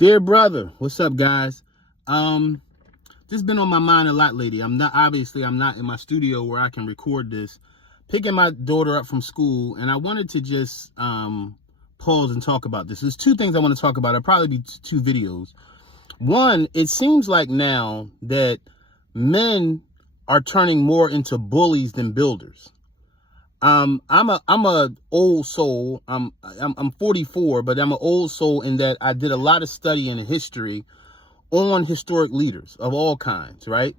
Dear brother, what's up, guys? This has been on my mind a lot lately. I'm not in my studio where I can record this. Picking my daughter up from school, and I wanted to just pause and talk about this. There's two things I want to talk about. It'll probably be two videos. One, it seems like now that men are turning more into bullies than builders. I'm a old soul. I'm 44, but I'm an old soul in that I did a lot of study in history on historic leaders of all kinds, right?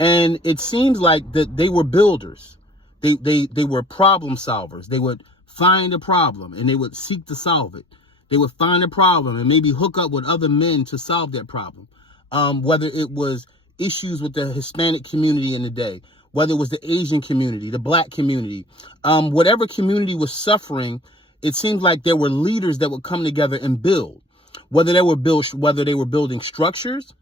And it seems like that they were builders. They were problem solvers. They would find a problem and they would seek to solve it. They would find a problem and maybe hook up with other men to solve that problem. Whether it was issues with the Hispanic community in the day, whether it was the Asian community, the black community, whatever community was suffering, it seems like there were leaders that would come together and build. Whether they were building structures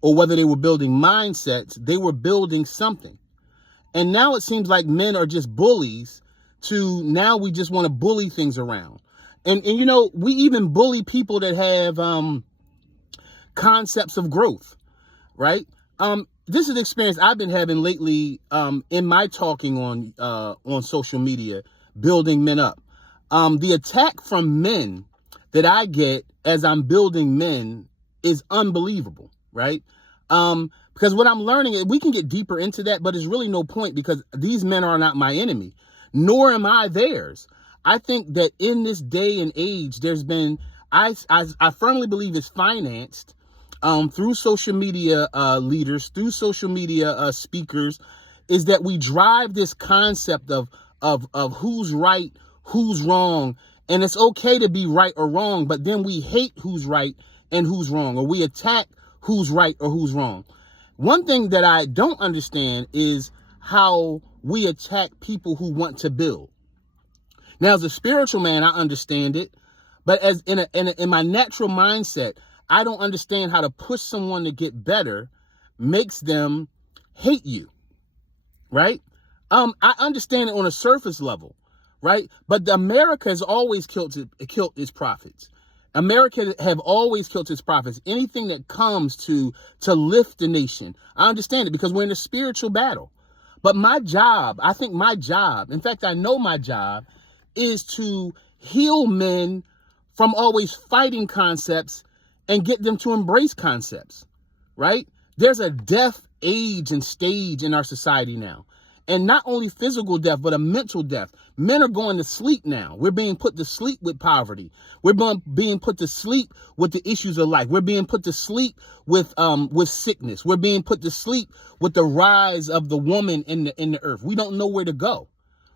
or whether they were building mindsets, they were building something. And now it seems like men are just bullies to now we just want to bully things around. And you know, we even bully people that have concepts of growth, right? This is an experience I've been having lately in my talking on social media, building men up. The attack from men that I get as I'm building men is unbelievable, right? Because what I'm learning, we can get deeper into that, but there's really no point because these men are not my enemy, nor am I theirs. I think that in this day and age, there's been, I firmly believe it's financed through social media leaders, through social media speakers, is that we drive this concept of who's right, who's wrong, and it's okay to be right or wrong, but then we hate who's right and who's wrong, or we attack who's right or who's wrong. One thing that I don't understand is how we attack people who want to build. Now, as a spiritual man, I understand it, but as in my natural mindset, I don't understand how to push someone to get better makes them hate you, right? I understand it on a surface level, right? But America has always killed its prophets. America have always killed its prophets. Anything that comes to lift the nation, I understand it because we're in a spiritual battle. But my job, in fact, I know my job is to heal men from always fighting concepts and get them to embrace concepts, right? There's a death age and stage in our society now. And not only physical death, but a mental death. Men are going to sleep now. We're being put to sleep with poverty. We're being put to sleep with the issues of life. We're being put to sleep with sickness. We're being put to sleep with the rise of the woman in the earth. We don't know where to go,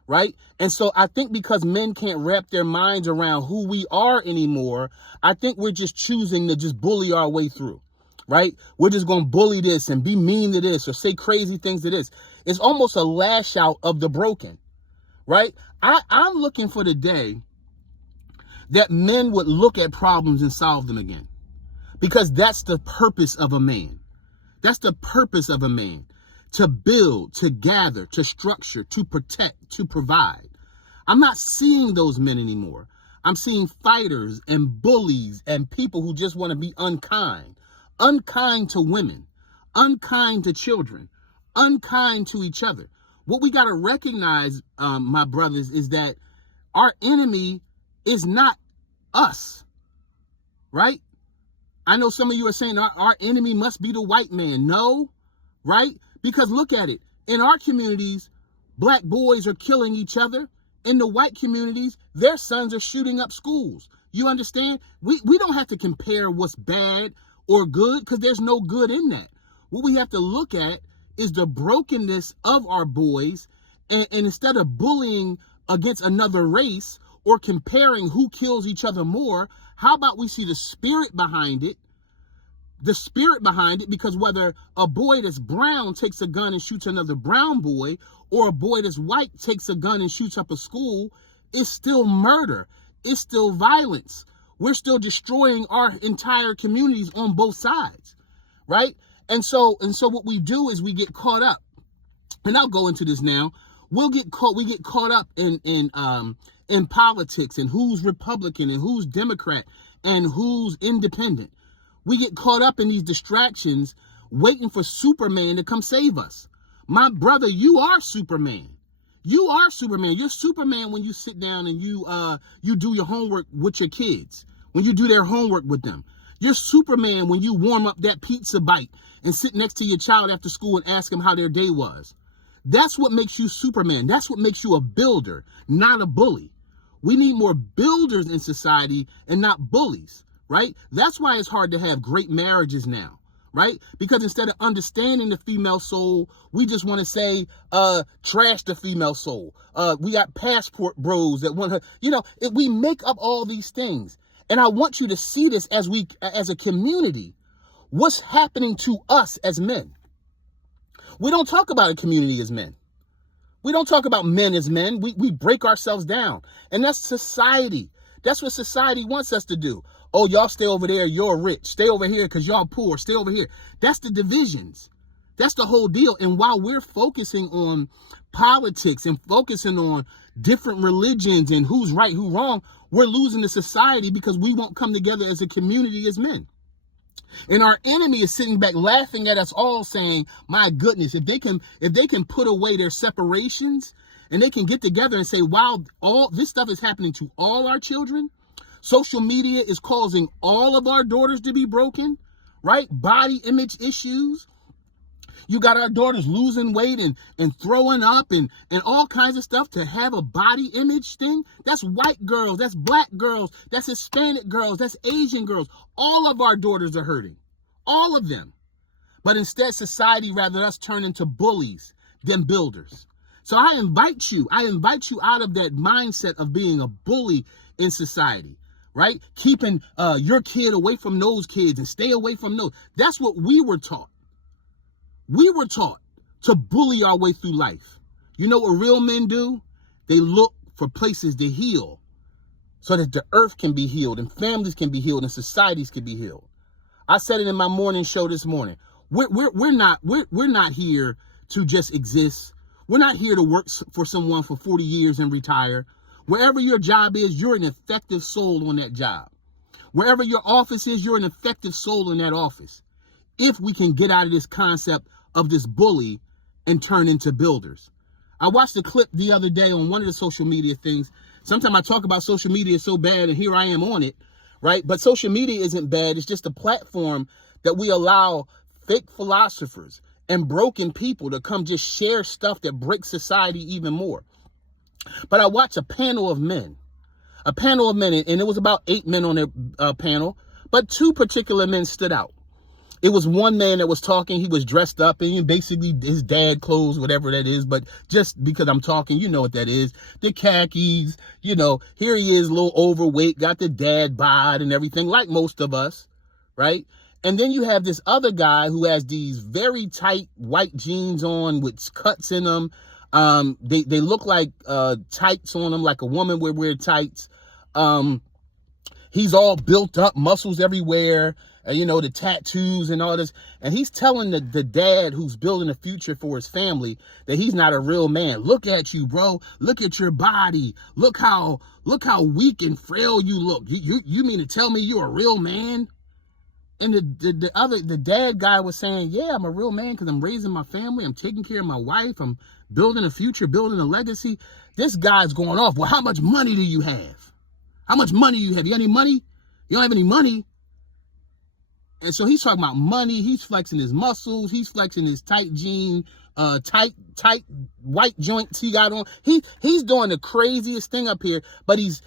right? And so I think because men can't wrap their minds around who we are anymore, I think we're just choosing to just bully our way through, right? We're just going to bully this and be mean to this or say crazy things to this. It's almost a lash out of the broken, right? I'm looking for the day that men would look at problems and solve them again, because that's the purpose of a man. That's the purpose of a man, to build, to gather, to structure, to protect, to provide. I'm not seeing those men anymore. I'm seeing fighters and bullies and people who just want to be unkind to women, unkind to children, unkind to each other. What we got to recognize, my brothers, is that our enemy is not us, right? I know some of you are saying our enemy must be the white man. No, right? Because look at it. In our communities, black boys are killing each other. In the white communities, their sons are shooting up schools. You understand? We don't have to compare what's bad or good, because there's no good in that. What we have to look at is the brokenness of our boys, and instead of bullying against another race or comparing who kills each other more, how about we see the spirit behind it? The spirit behind it, because whether a boy that's brown takes a gun and shoots another brown boy, or a boy that's white takes a gun and shoots up a school, it's still murder. It's still violence. We're still destroying our entire communities on both sides, right? And so what we do is we get caught up, and I'll go into this now. We get caught up in politics and who's Republican and who's Democrat and who's independent. We get caught up in these distractions, waiting for Superman to come save us. My brother, you are Superman. You are Superman. You're Superman when you sit down and you do your homework with your kids, when you do their homework with them. You're Superman when you warm up that pizza bite and sit next to your child after school and ask them how their day was. That's what makes you Superman. That's what makes you a builder, not a bully. We need more builders in society and not bullies, right? That's why it's hard to have great marriages now, right? Because instead of understanding the female soul, we just want to say, trash the female soul. We got passport bros that want her, we make up all these things. And I want you to see this as a community, what's happening to us as men. We don't talk about a community as men. We don't talk about men as men. We break ourselves down. And that's society. That's what society wants us to do. Oh, y'all stay over there, you're rich. Stay over here because y'all poor. Stay over here. That's the divisions. That's the whole deal. And while we're focusing on politics and focusing on different religions and who's right, who's wrong, we're losing the society because we won't come together as a community as men. And our enemy is sitting back laughing at us all saying, my goodness, if they can put away their separations and they can get together and say, wow, all this stuff is happening to all our children. Social media is causing all of our daughters to be broken, right? Body image issues. You got our daughters losing weight and throwing up and all kinds of stuff to have a body image thing. That's white girls, that's black girls, that's Hispanic girls, that's Asian girls. All of our daughters are hurting. All of them. But instead, society rather us turn into bullies than builders. So I invite you out of that mindset of being a bully in society, right? Keeping your kid away from those kids and stay away from those. That's what we were taught. We were taught to bully our way through life. You know what real men do? They look for places to heal so that the earth can be healed and families can be healed and societies can be healed. I said it in my morning show this morning. We're not here to just exist. We're not here to work for someone for 40 years and retire. Wherever your job is, you're an effective soul on that job. Wherever your office is, you're an effective soul in that office. If we can get out of this concept of this bully and turn into builders. I watched a clip the other day on one of the social media things. Sometimes I talk about social media so bad and here I am on it, right? But social media isn't bad. It's just a platform that we allow fake philosophers and broken people to come just share stuff that breaks society even more. But I watched a panel of men, and it was about 8 men on their panel, but 2 particular men stood out. It was one man that was talking. He was dressed up in basically his dad clothes, whatever that is. But just because I'm talking, you know what that is. The khakis, here he is, a little overweight, got the dad bod and everything, like most of us, right? And then you have this other guy who has these very tight white jeans on with cuts in them. They look like tights on them, like a woman would wear tights. He's all built up, muscles everywhere. The tattoos and all this. And he's telling the dad who's building a future for his family that he's not a real man. Look at you, bro. Look at your body. Look how weak and frail you look. You mean to tell me you're a real man? And the dad guy was saying, yeah, I'm a real man because I'm raising my family. I'm taking care of my wife. I'm building a future, building a legacy. This guy's going off. Well, how much money do you have? How much money do you have? You got any money? You don't have any money. And so he's talking about money. He's flexing his muscles. He's flexing his tight jean, tight white joints he got on. He's doing the craziest thing up here, but he's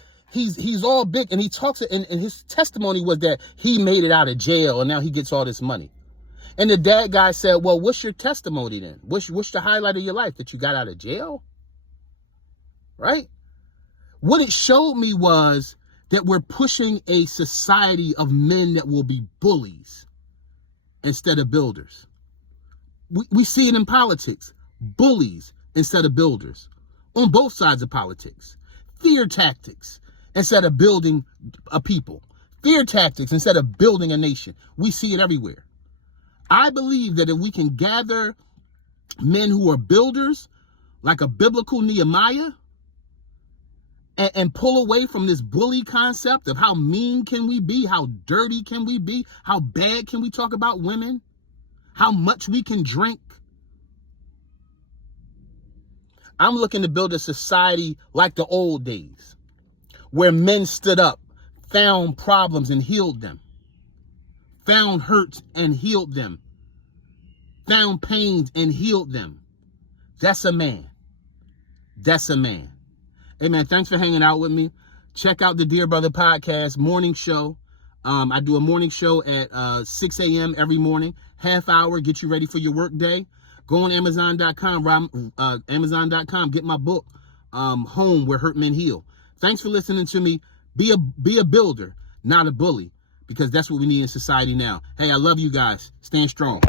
all big. And he talks, and his testimony was that he made it out of jail and now he gets all this money. And the dad guy said, well, what's your testimony then? What's the highlight of your life? That you got out of jail? Right? What it showed me was that we're pushing a society of men that will be bullies instead of builders. We see it in politics. Bullies instead of builders. On both sides of politics. Fear tactics instead of building a people. Fear tactics instead of building a nation. We see it everywhere. I believe that if we can gather men who are builders, like a biblical Nehemiah, and pull away from this bully concept of how mean can we be, how dirty can we be, how bad can we talk about women, how much we can drink. I'm looking to build a society like the old days, where men stood up, found problems and healed them, found hurts and healed them, found pains and healed them. That's a man. That's a man. Hey, man, thanks for hanging out with me. Check out the Dear Brother podcast morning show. I do a morning show at 6 a.m. every morning, half hour, get you ready for your work day. Go on Amazon.com, Amazon.com, get my book, Home Where Hurt Men Heal. Thanks for listening to me. Be a builder, not a bully, because that's what we need in society now. Hey, I love you guys. Stand strong.